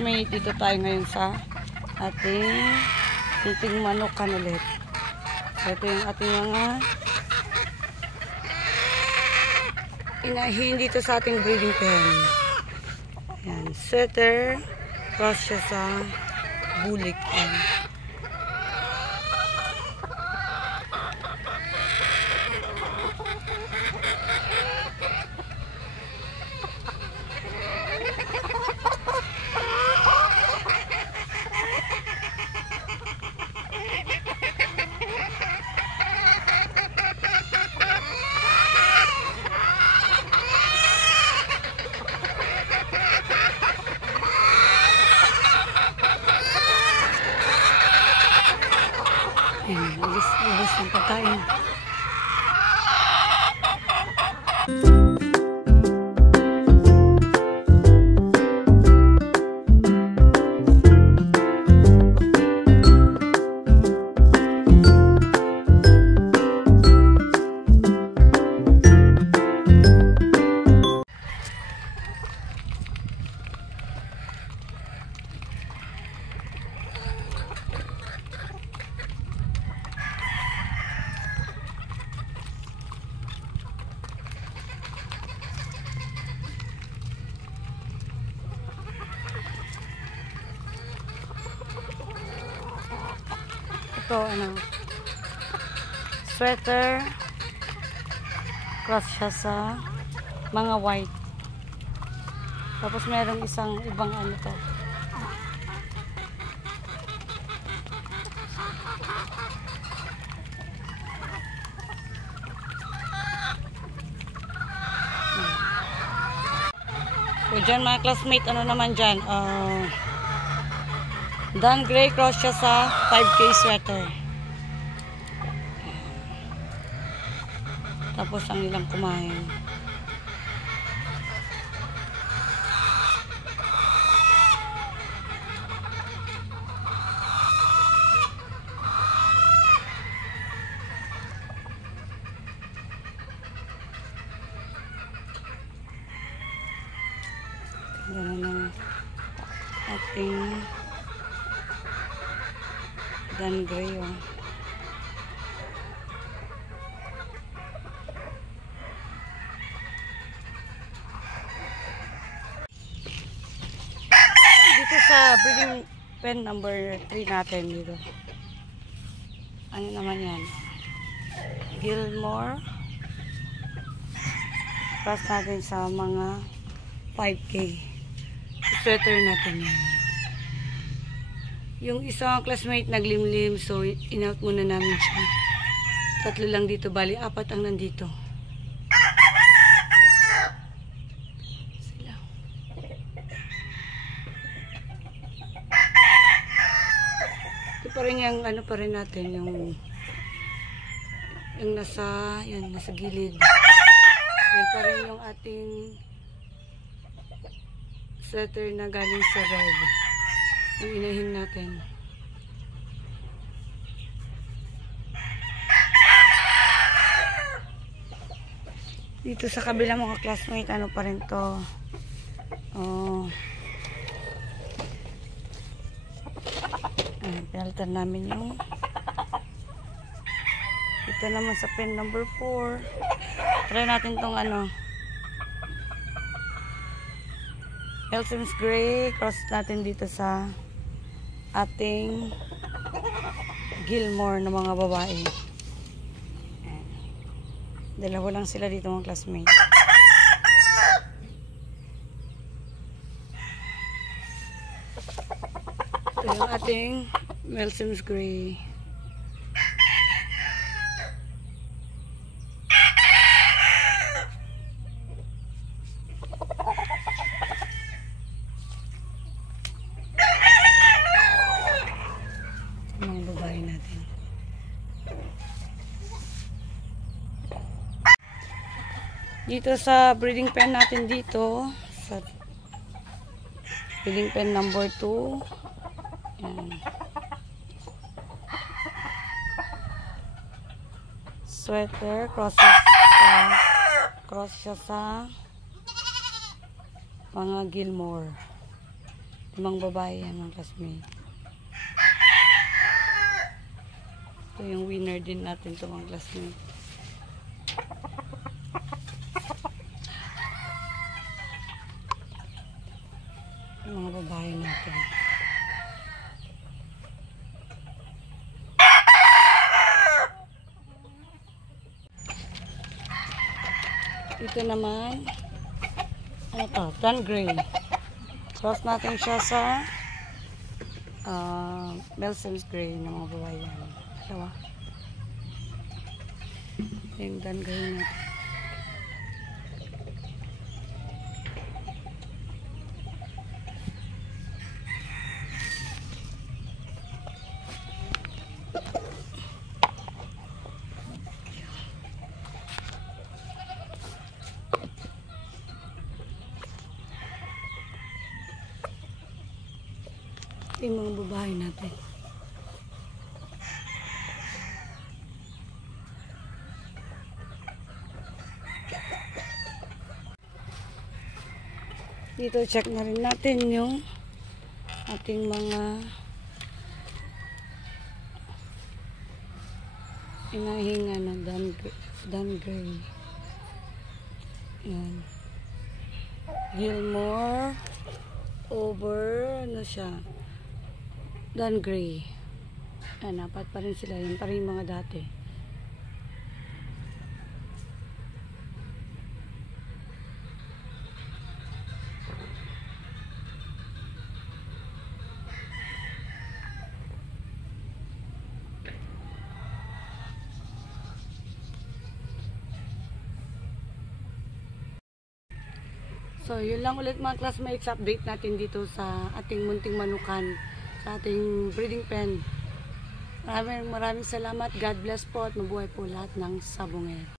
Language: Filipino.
classmate, dito tayo ngayon sa ating manukan ulit. So, ito yung ating mga inahin dito sa ating breeding pen. Ayan, setter, cross siya sa bulik. Ubus ng pagkain. Ito, sweater, cross siya sa mga white. Tapos merong isang ibang to. So dyan mga classmate, ano naman dyan? Dan Gray, cross siya sa 5K sweater. Tapos ang ilang kumain. Tingnan na ating Dan Gray, dito sa breeding pen number 3 natin dito. Ano naman yan? Gilmore. Pass natin sa mga 5K. Sweater natin yan. Yung isang classmate naglimlim, so in-out muna namin siya. 3 lang dito, bali 4 ang nandito. Sila. Ito pa rin yung ano pa rin natin, yung nasa gilid. Yan pa rin yung ating sweater na galing sa red. Yung inahin natin. Dito sa kabila mga classmate, ano pa rin to? Pinalitan namin yung ito naman sa pen number 4. Try natin tong Elson's Gray, cross natin dito sa ating Gilmore na mga babae. Dalawa lang sila dito mga classmates. Ito yung ating Elson's Gray. Dito sa breeding pen natin dito, sa breeding pen number 2. Ayan. Sweater, cross siya sa mga Gilmore. Limang babae yan mga classmate. Ito yung winner din natin ito mga classmate. Yung mga babae natin. Ito naman, ano to? Dan Gray. Cross natin siya sa Melson's Gray ng mga babae yan. Dalawa. Yung Dan Gray natin. Yung mga babae natin. Dito check na rin natin yung ating mga inahinga na Dan Gray. Yan. Gilmore over ano siya? Dan Gray. Ayan, apat pa rin sila. Yan pa rin yung mga dati. So, yun lang ulit mga classmates, update natin dito sa ating munting manukan, sa ating breeding pen. Maraming salamat. God bless po at mabuhay po lahat ng sabongero.